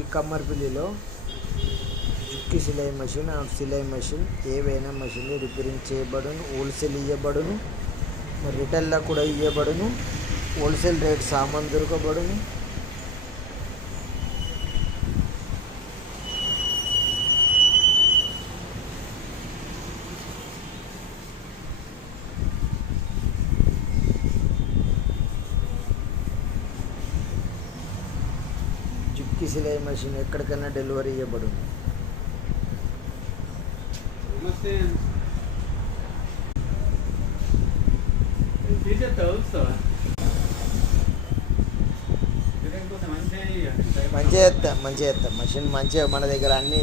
ఈ కమ్మర్పల్లిలో జుక్కి సిలాయి machine and సిలాయి machine ఏవైనా మెషిన్లు రిపేరింగ్ చేయబడును, హోల్సేల్ ఇవ్వబడును, రిటైల్లో కూడా ఇవ్వబడును, హోల్సేల్ రేట్ సామాన్ దొరకబడును. జుక్కి సిలాయి మెషిన్ ఎక్కడికైనా డెలివరీ ఇవ్వబడును. మంచిగా చేస్తా మెషిన్ మంచిగా మన దగ్గర అన్నీ